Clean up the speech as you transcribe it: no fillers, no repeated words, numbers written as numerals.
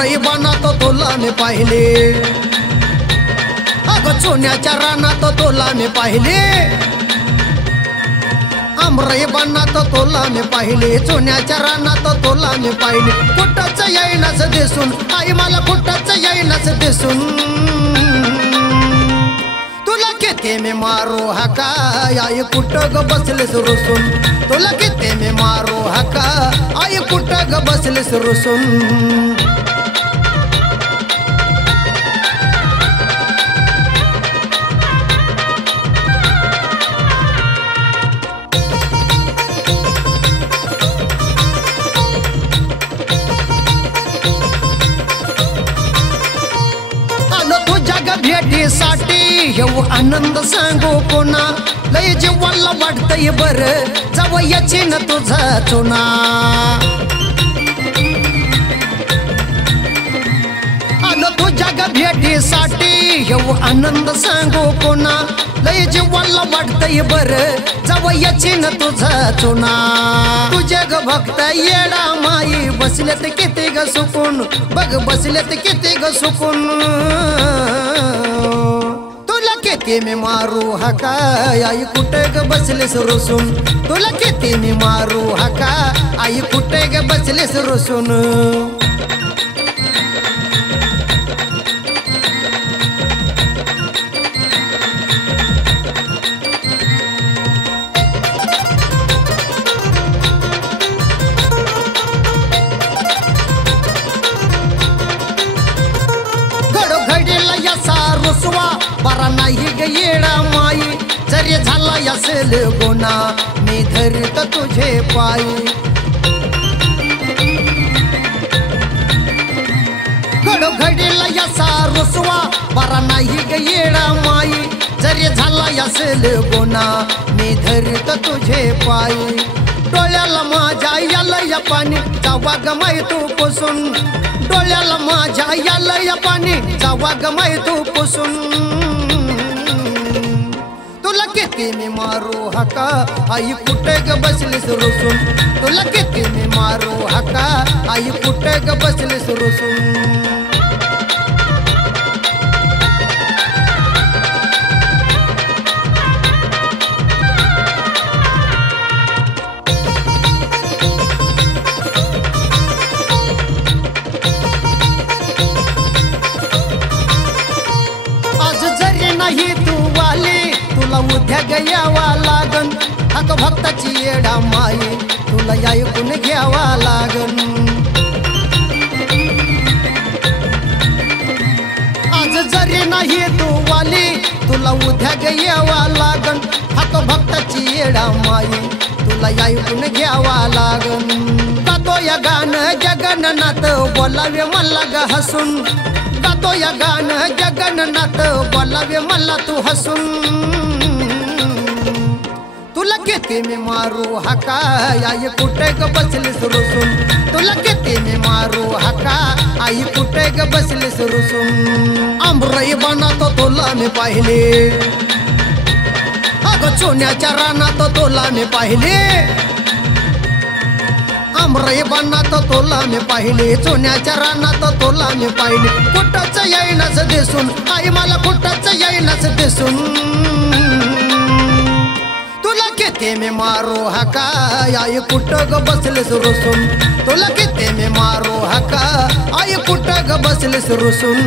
आमरई बनात तुला मी पाहिले, अगं चोण्याच्या रानात तुला मी पाहिले, आमरई बनात तुला मी पाहिले, चोण्याच्या रानात तुला मी पाहिले, कुठंच येईनाच दिसून आई मला कुठंच येईनाच दिसून, तुला किती मी मारू हाका आई कुठं ग बसलेस रुसून, तुला किती मी मारू हाका आई कुठं ग बसलेस रुसून। भेटीसाठी येऊ आनंद सांगू कोणा, लय जीवाला वाटतंय बरं जावं याची न तुझा चुना, आलो तुझ्या ग भेटीसाठी येऊ आनंद सांगू कोणा, लय जीवाला वाटतंय बरं जावं याची न तुझा चुना, तुझे ग भक्त येडा माई बसलेत किती ग सुकून, बघ बसलेत किती ग सुकून, तुला किती मी मारू हाका आई कुठे ग बसलेस रुसून, तुला किती मी मारू हाका आई कुठे ग बसलेस रुसून। बरा नाही ग येडा माई जरी झाला असेल गुन्हा मी धरत तुझे पायी, घडोघडीला यसा रुसवा बरा नाही ग येडा माई जरी झाला असेल गुन्हा मी धरत तुझे पायी, डोळ्याला माझ्या याला या पाणी जावा गमाई तू पुसून, डोळ्याला माझ्या याला या पाणी जावा गमाई तू पुसून, तुला किती मी मारू हाका आई कुठे ग बसलीस रुसून, तुला किती मी मारू हाका आई कुठे ग बसलीस रुसून। आज जरी नाही तू वाली तुला उद्या गयावा लागन, हक भक्ताची येडा माई तुला ऐकून घ्यावा लागन, आज जरी नाही तू वाली तुला उद्या गयावा लागन, हक भक्ताची येडा माई तुला ऐकून घ्यावा लागन, गातो या गाणं जगन्नाथ बोलावे मला ग हसून, गातो या गाणं जगन्नाथ बोलावे मला तू हसून, तुला किती मी मारू हाका आई कुठे ग बसलीस रुसून, तुला किती मी मारू हाका आई कुठे ग बसलीस रुसून। आमरई बनात तुला मी पाहिले, अगं चोण्याच्या रानात तुला मी पाहिले, आमरई बनात तुला मी पाहिले, चोण्याच्या रानात तुला मी पाहिले, कुठंच येईनाच दिसून आई मला कुठंच येईनाच दिसून, तुला किती मी मारू हाका आई कुठं ग बसलीस रुसून, तुला किती मी मारू हाका आई कुठं ग बसलीस रुसून।